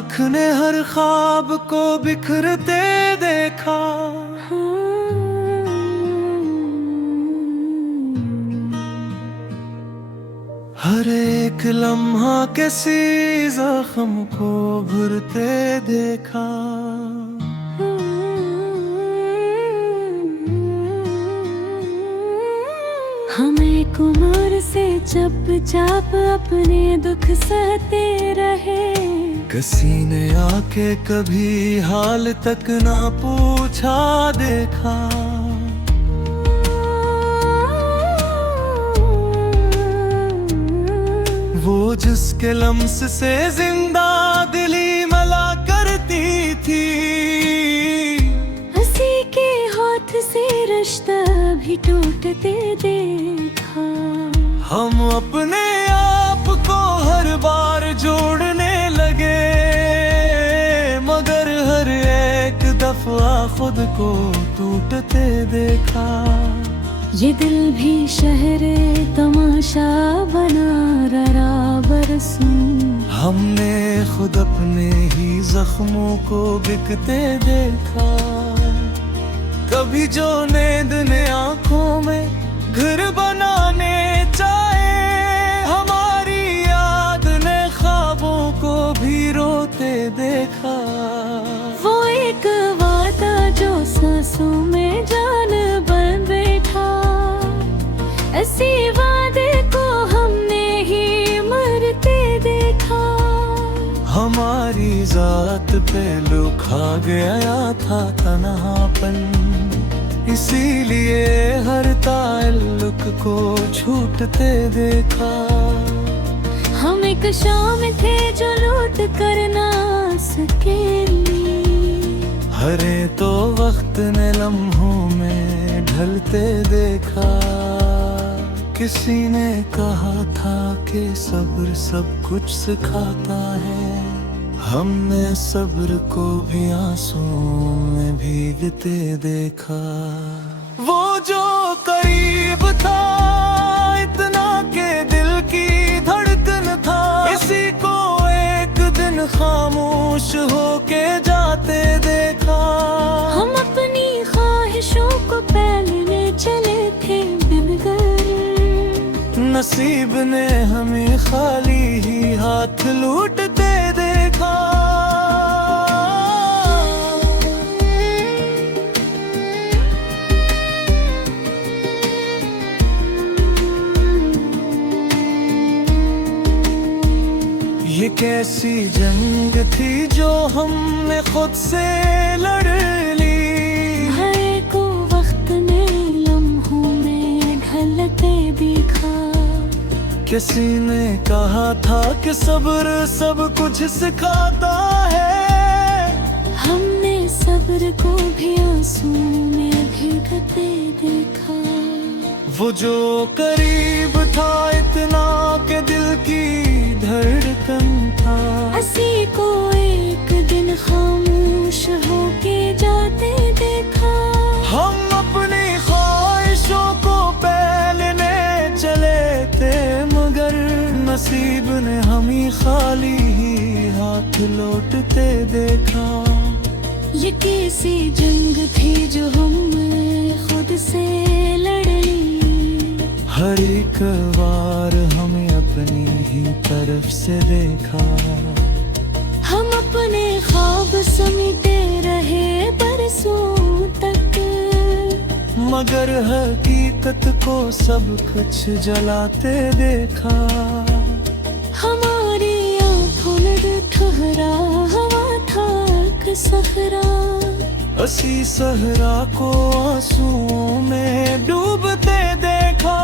आँख ने हर ख्वाब को बिखरते देखा। हर एक लम्हा किसी जख्म को भरते देखा। हम एक उम्र से चुपचाप अपने दुख सहते रहे। किसी ने आके कभी हाल तक ना पूछा देखा। वो जिसके लम्स से जिंदा दिली मला करती थी, हंसी के हाथ से रिश्ता भी टूटते देखा। हम अपने आप को हर बार जोड़ने लगे, मगर हर एक दफा खुद को टूटते देखा। ये दिल भी शहरे तमाशा बना रहा बरसों। हमने खुद अपने ही जख्मों को बिकते देखा। कभी जो नींद ने आंखों में घर बनाने चाहे, हमारी याद ने ख्वाबों को भी रोते देखा। वो एक वादा जो सांसों में जान बन बैठा, ऐसी वादे को हमने ही मरते देखा। हमारी जात पे लुखा गया था तन्हापन, इसीलिए हर ताल्लुक को छूटते देखा। हम एक शाम थे जो लूट कर ना सके। हरे तो वक्त ने लम्हों में ढलते देखा। किसी ने कहा था कि सब्र सब कुछ सिखाता है, हमने सब्र को भी आंसुओं में भीगते देखा। वो जो करीब था इतना के दिल की धड़कन था, इसी को एक दिन खामोश होके जाते देखा। हम अपनी ख्वाहिशों को पहले चले थे बिनकर, नसीब ने हमें खाली ही हाथ लूटते देखा। ये कैसी जंग थी जो हमने खुद से लड़ ली। हर को वक्त ने लम्हों में ढलते दिखा। किसी ने कहा था कि सब्र सब कुछ सिखाता है, हमने सब्र को भी आंसुओं में भीगते देखा। वो जो करीब था इतना के दिल की धड़कन था, हंसी को एक दिन खामोश होके जाते देखा। हम अपनी ख्वाहिशों को पहले चले थे, मगर नसीब ने हमें खाली ही हाथ लौटते देखा। ये कैसी जंग थी जो हमने खुद से लड़ ली। हर एक बार हमें अपनी ही तरफ से देखा। हम अपने ख्वाब समेटे रहे बरसों तक, मगर हकीकत को सब कुछ जलाते देखा। हमारी आँखों में ठहरा हवा था एक सहरा, असी सहरा को आंसुओं में डूबते देखा।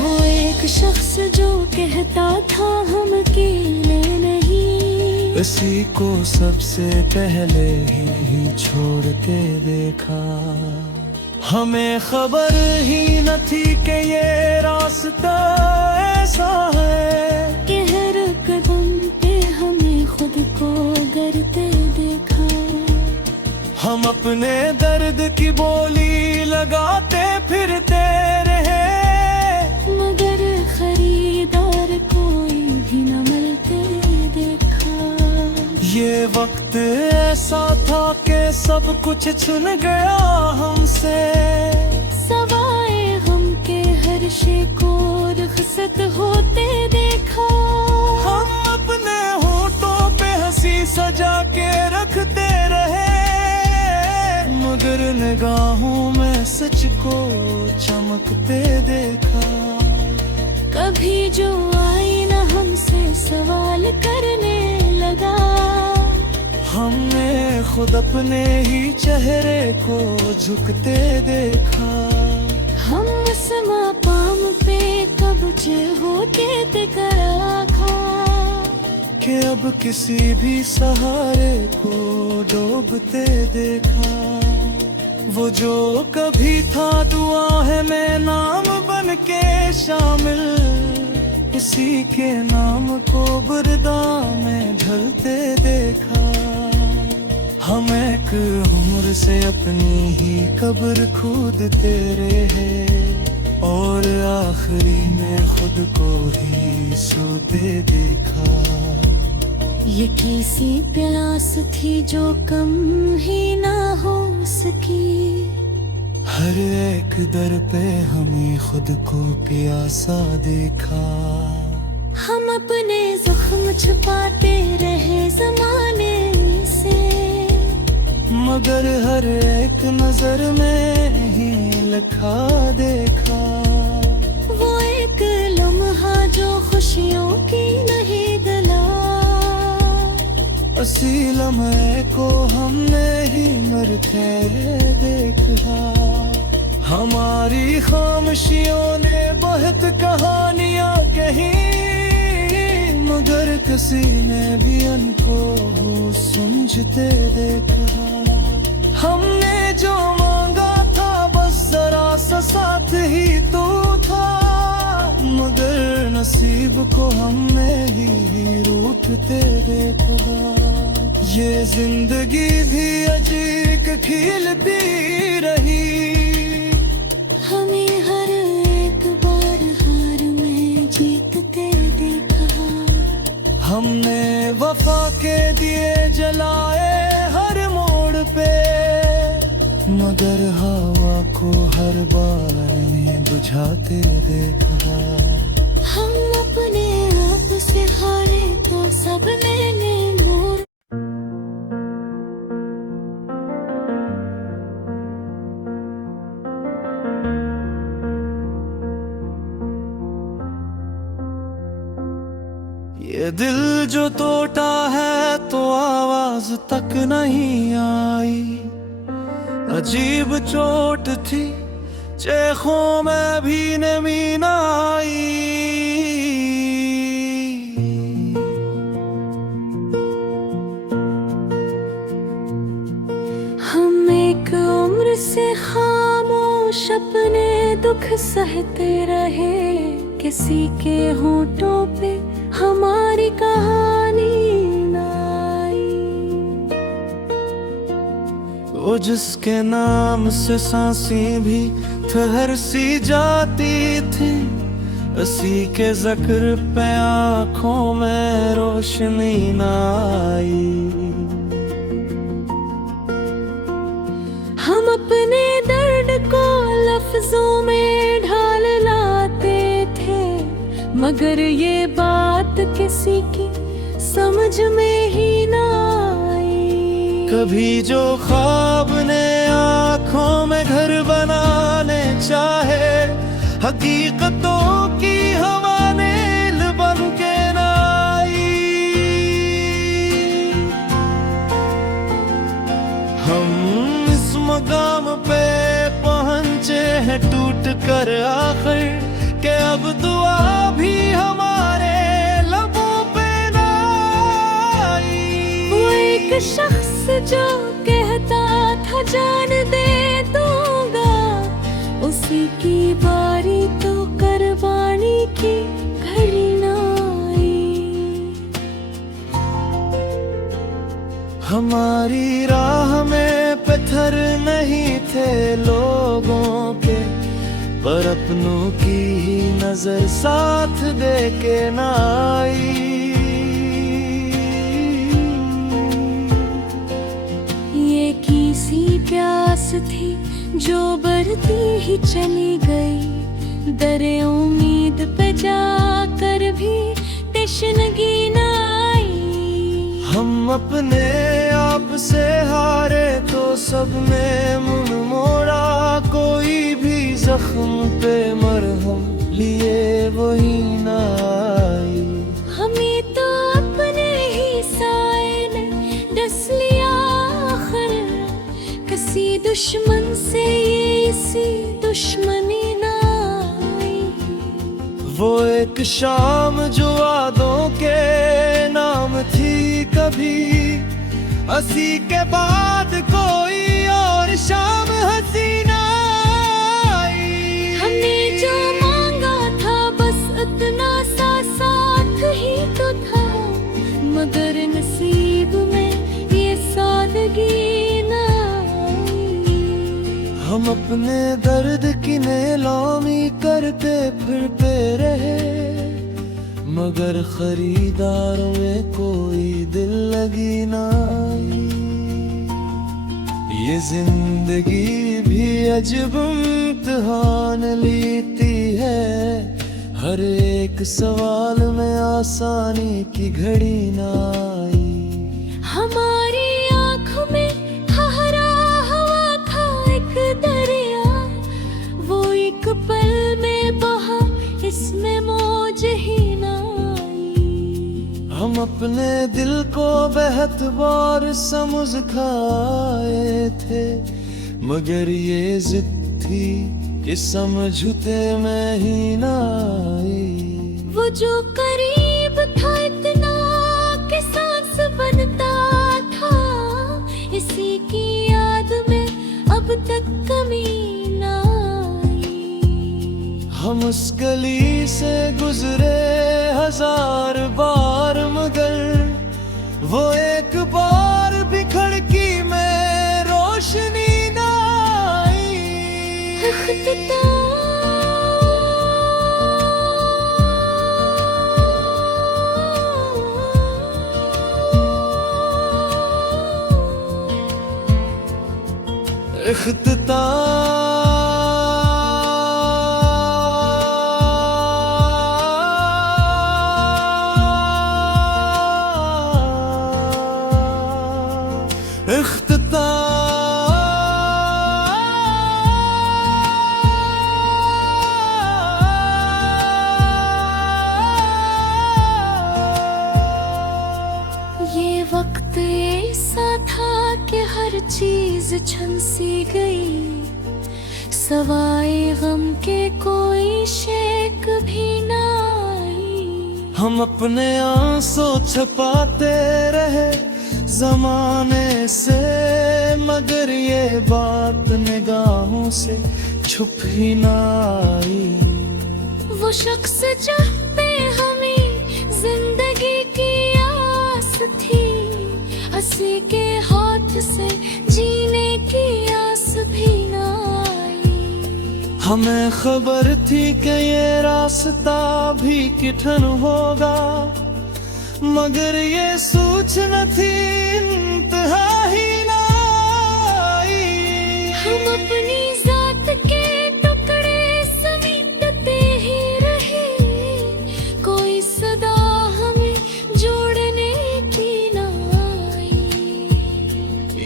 वो एक शख्स जो कहता था हम अकेले नहीं, इसी को सबसे पहले ही छोड़ के देखा। हमें खबर ही न थी कि ये रास्ता ऐसा है, कि हर कदम पे हमें खुद को गिरते देखा। हम अपने दर्द की बोली लगाते फिरते रहे, मगर खरीदार कोई भी न मिलते देखा। ये वक्त ऐसा था कि सब कुछ छिन गया हमसे, सवाए हम के हर शे को रुखसत होते देखा। हम अपने होठों पे हंसी सजा के रखते रहे, मगर निगाहों में सच को चमकते देखा। कभी जो आईना हमसे सवाल करने लगा, हमने खुद अपने ही चेहरे को झुकते देखा। हम मकाम पे कब होते थे कराखा, कि अब किसी भी सहारे को डूबते देखा। वो जो कभी था दुआ है में नाम बन के शामिल, इसी के नाम को बुरदा में ढलते देखा। हम एक उम्र से अपनी ही कब्र खोदते रहे, और आखिरी में खुद को ही सोते देखा। ये कैसी प्यास थी जो कम ही ना हो सकी, हर एक दर पे हमें खुद को प्यासा देखा। हम अपने जख्म छुपाते रहे जमाने से, मगर हर एक नजर में ही लिखा देखा। वो एक लम्हा जो खुशियों की नहीं गला, असी लम्हे को हमने ही मरते देखा। हमारी खामोशियों ने बहुत कहानियां कही, मगर किसी ने भी उनको समझते देखा। हमने जो मांगा था बस जरा सा साथ ही तो था, मगर नसीब को हमने ही रूठते देखा। ये जिंदगी भी अजीब खिलती रही, हमें हर एक बार हार में जीतते देखा। हमने वफा के दिए जलाए हर मोड़ पे, मगर हवा को हर बार में बुझाते देखा। हम अपने आप से हारे तो सब मैंने मोड़। ये दिल जो टूटा है तो आवाज तक नहीं आई, अजीब चोट थी चेखों में भी नमी न आई। हम एक उम्र से खामोश अपने दुख सहते रहे, किसी के होठों पे हमारी कहानी न आई। वो जिसके नाम से सांसें भी ठहर सी जाती थी, उसी के जिक्र पे आँखों में रोशनी न आई। हम अपने दर्द को लफ्जों में ढाल लाते थे, मगर ये बात किसी की समझ में ही ना आई। कभी जो ख्वाब ने आँखों में घर बनाने चाहे, हकीकतों की हवा ने बन के न आई। हम इस मकाम पे पहुंचे हैं टूट कर आखिर, के अब दुआ भी हमारे लबों पे न आई। वो एक शख्स जो कहता था जान दे दूंगा, उसी की बारी तो कुर्बानी की घड़ी न आई। हमारी राह में पत्थर नहीं थे लोगों के, पर अपनों की ही नजर साथ दे के न आई। थी जो बढ़ती ही चली गई, दरे उम्मीद पे जाकर भी तशनगी न आई। हम अपने आप से हारे तो सब में मुंह मोड़ा, कोई भी जख्म पे मरहम लिए वही न आई। हमें तो अपने ही साए ने डस लिया आखिर, किसी दुश्मन से ये इसी दुश्मनी ना आई। वो एक शाम जो वादों के नाम थी कभी, हंसी के बाद कोई और शाम हसीना आई। हमने जो मांगा था बस इतना सा साथ ही तो था, मगर नसीब में ये सादगी न आई। हम अपने दर्द की नीलामी करते फिरते रहे, मगर खरीदारों में कोई दिल लगी ना आई। ये जिंदगी भी अजब इम्तिहान लेती है, हर एक सवाल में आसानी की घड़ी ना आई। हमारी आँखों में ठहरा हुआ था एक दरिया, वो एक पल में बहा, इसमें मौज ही ना आई। हम अपने दिल को बेहद बार समझ खाए थे, मगर ये जिद थी कि समझते में ही ना आई। वो जो करीब था इतना कि सांस बनता था, इसी की याद में अब तक कमी ना आई। हम उस गली से गुजरे हजार बार, मगर वो एक बार भी खिड़की में रोशनी ना आई। ये वक्त ऐसा था कि हर चीज छन सी गई, सवाए गम के कोई शेक भी ना आई। हम अपने आंसू छुपाते रहे जमाने से, मगर ये बात निगाहों से छुप ही ना आई। वो शख्स जब पे हमें जिंदगी की आस थी, हंसी के हाथ से जीने की आस भी ना आई। हमें खबर थी कि ये रास्ता भी कठिन होगा, मगर ये सूचना थी इंतहा ही ना आई। हम अपनी जात के टुकड़े समेटते ही रहे, कोई सदा हमें जोड़ने की ना आई।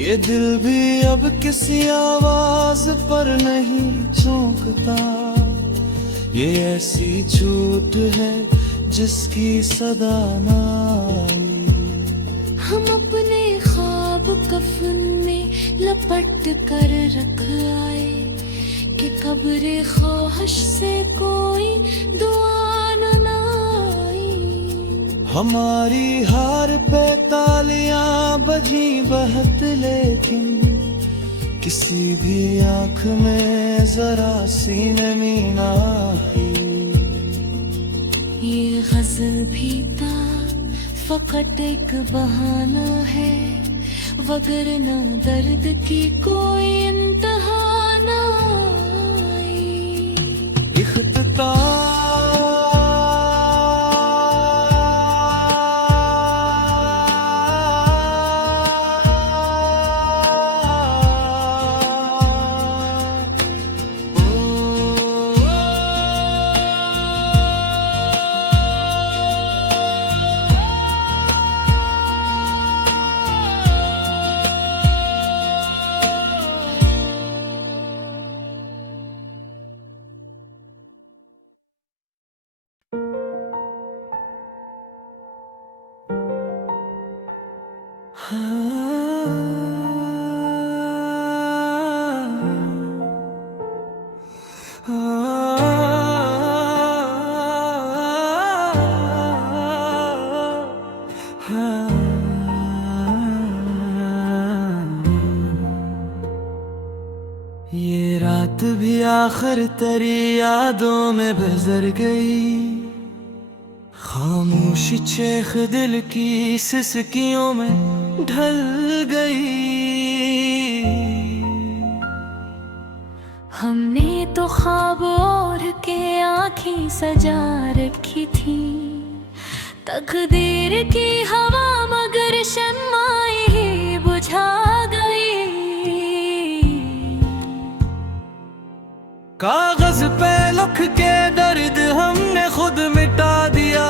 ये दिल भी अब किसी आवाज पर नहीं चौंकता, ये ऐसी झूठ है जिसकी सदा ना आई। हम अपने ख्वाब कफन में लपट कर रख आए, कि कब्र ख्वाहिश से कोई दुआ न आई। हमारी हार पे तालियां बजी बहुत, लेकिन किसी भी आंख में जरा सी नमी ना आई। ये गजल भी था फकत एक बहाना है, वगरना दर्द की कोई इंतहा ना आई। ये रात भी आखिर तेरी यादों में गुजर गई, खामोशी चेख दिल की सिसकियों में ढल गई। हमने तो ख्वाब और के आँखें सजा रखी थी, तकदीर की हवा मगर शम्माएं ही बुझा गई। कागज पे लिख के दर्द हमने खुद मिटा दिया,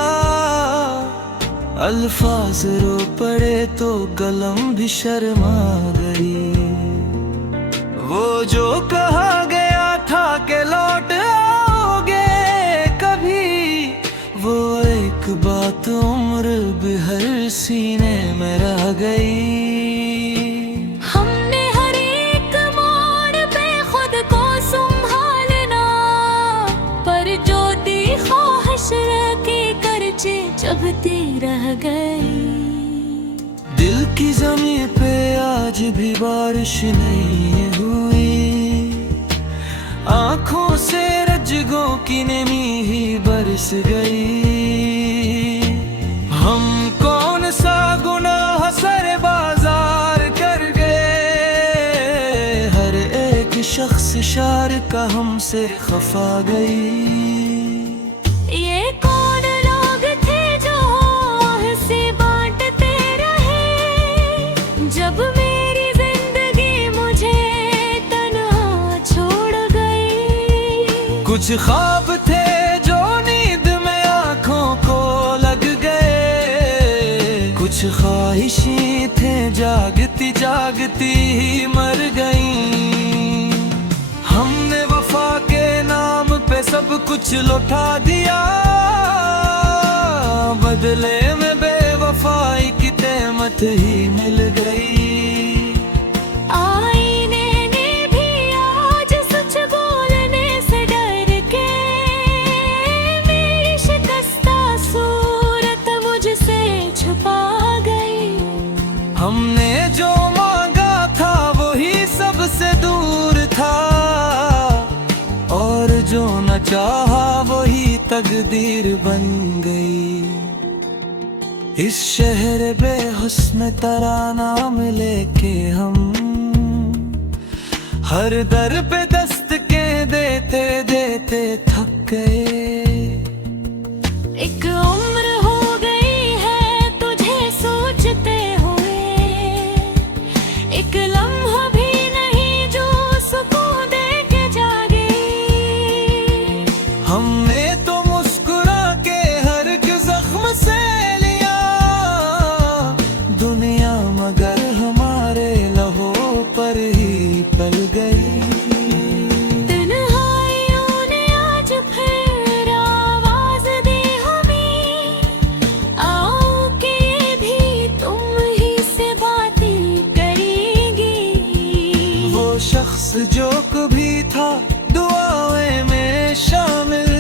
अल्फाज रो पड़े तो कलम भी शर्मा गई। वो जो कहा गया था कि लौट आओगे कभी, वो एक बात उम्र भर सीने में रह गई। हमने हर एक मोड़ पे खुद को संभालना, पर जो दी ख्वाहिश के करचे चबते रह गई। दिल की ज़मीं पे आज भी बारिश नहीं हुई, आँखों से रज्जगों की नमी ही बरस गई। हम कौन सा गुनाह सर बाजार कर गए, हर एक शख्स शार का हमसे खफा गई। ये कौन लोग थे जो हमसे बांटते रहे, जब मेरी जिंदगी मुझे तन्हा छोड़ गई। कुछ ख्वाब थे जो नींद में आँखों को लग गए, कुछ ख्वाहिशें थे जागती जागती ही मर गईं। हमने वफा के नाम पे सब कुछ लौटा दिया, बदले में बेवफाई की कीमत ही मिल गई। आईने ने भी आज सच बोलने से डर के, मेरी शिकस्ता सूरत मुझसे छुपा गई। हमने जो मांगा था वही सबसे दूर था, और जो न चाहा वही तकदीर बन गई। इस शहर बेहुस्न तराना लेके हम हर दर पे दस्तके देते देते थक गए। एक उम्र हो गई है तुझे सोचते हुए, एक लम्हा भी नहीं जो सुकून दे के जागे। हमने तो मुस्कुरा के हर एक जख्म से लिया दुनिया, मगर हमारे लहू पर ही पल गई। तन्हाइयों ने आज फिर आवाज दी हमें, आओ कि ये भी तुम ही से बातें करेंगी। वो शख्स जो कभी था दुआएं में शामिल,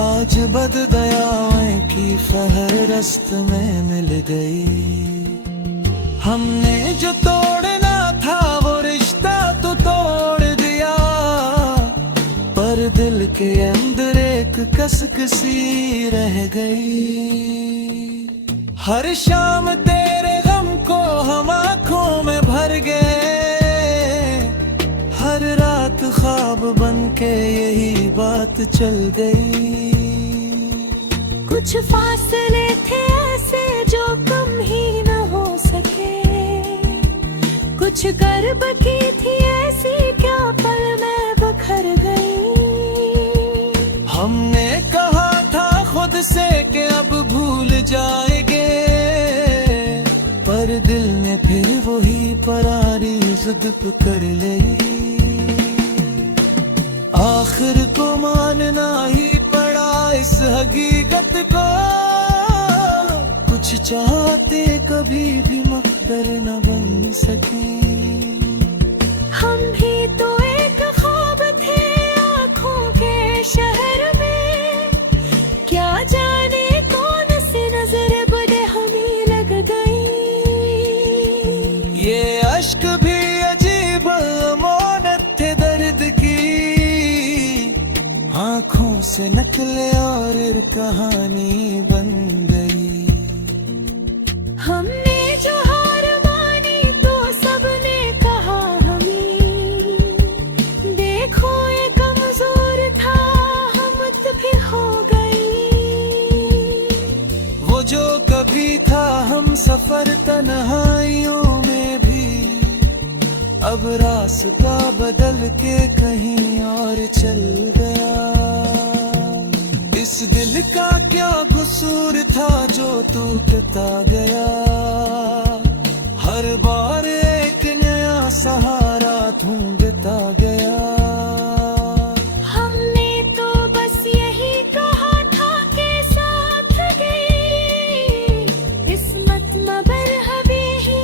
आज बददयाएं की फहरिस्त में मिल गई। हमने जो तोड़ना था वो रिश्ता तो तोड़ दिया, पर दिल के अंदर एक कसकसी रह गई। हर शाम तेरे गम को हम आँखों में भर गए, हर रात ख्वाब बन के यही बात चल गई। कुछ फासले थे ऐसे जो कम ही न हो सके, कुछ कर्ब की थी ऐसी क्या पल में बखर गई। हमने कहा था खुद से कि अब भूल जाएंगे, पर दिल ने फिर वही परारी जिद पकड़ ली। आखिर को मानना ही पड़ा इस हकीकत को, कुछ चाहते कभी भी डॉक्टर न बन सके। हम भी तो एक ख्वाब थे आँखों के शहर में, क्या जाने कौन सी नजर बदे हमें लग गई। ये अश्क भी अजीब अमानत थे दर्द की, आँखों से निकले और कहानी बन गई। हमने जो हार मानी तो सबने कहा हमें, देखो ये कमजोर था हिम्मत भी हो गई। वो जो कभी था हम सफर तन्हाइयों में भी, अब रास्ता बदल के कहीं और चल गया। इस दिल का क्या कसूर था जो टूटता गया, हर बार एक नया सहारा ढूंढता गया। हमने तो बस यही कहा था कि साथ गई, किस्मत मगर हमें ही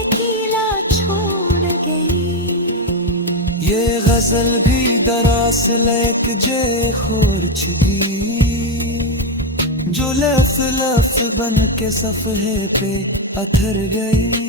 अकेला छोड़ गई। ये गजल भी दरअसल एक जे खोर छुगी, जो लफ्ज लफ्ज बन के सफ़हे पे अथर गई।